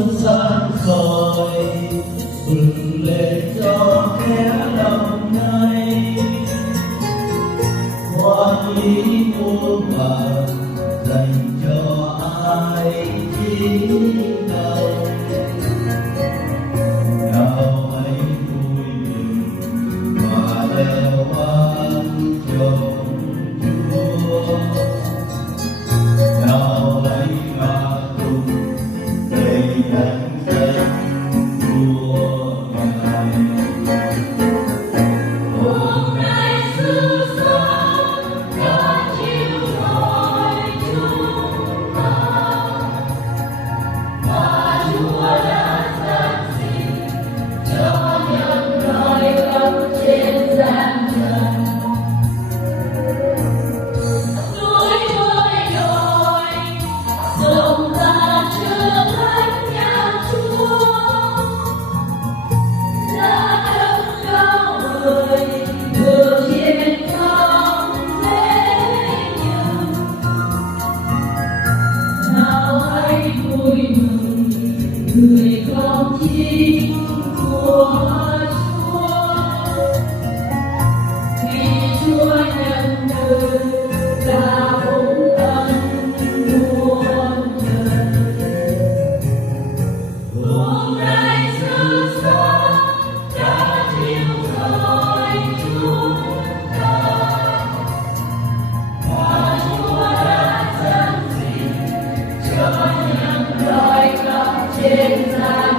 xuân sang rồi bừng lên cho kẻ lòng nay hoa ý muôn vàn dành cho ai chỉ đâu nào hãy vui mừng và leo an trong Chúa nào hãy ca tụng đầy đảnh danh của Ngài. Hôm nay sự sống đã chiếu rọi chúng ta và Chúa đã giáng sinh cho nhân loại khắp trên gian trần. Núi vơi đồi rộng ra trước thánh nhà Chúa là đấng cao vời ngự trên không lễ nhường. Nào hãy vui mừng người con chính của Chúa vì Chúa nhận được cả bốn ân muôn đời. Hôm nay sự sống đã chiếu rọi chúng ta và Chúa đã giáng sinh cho nhân loại khắp trên gian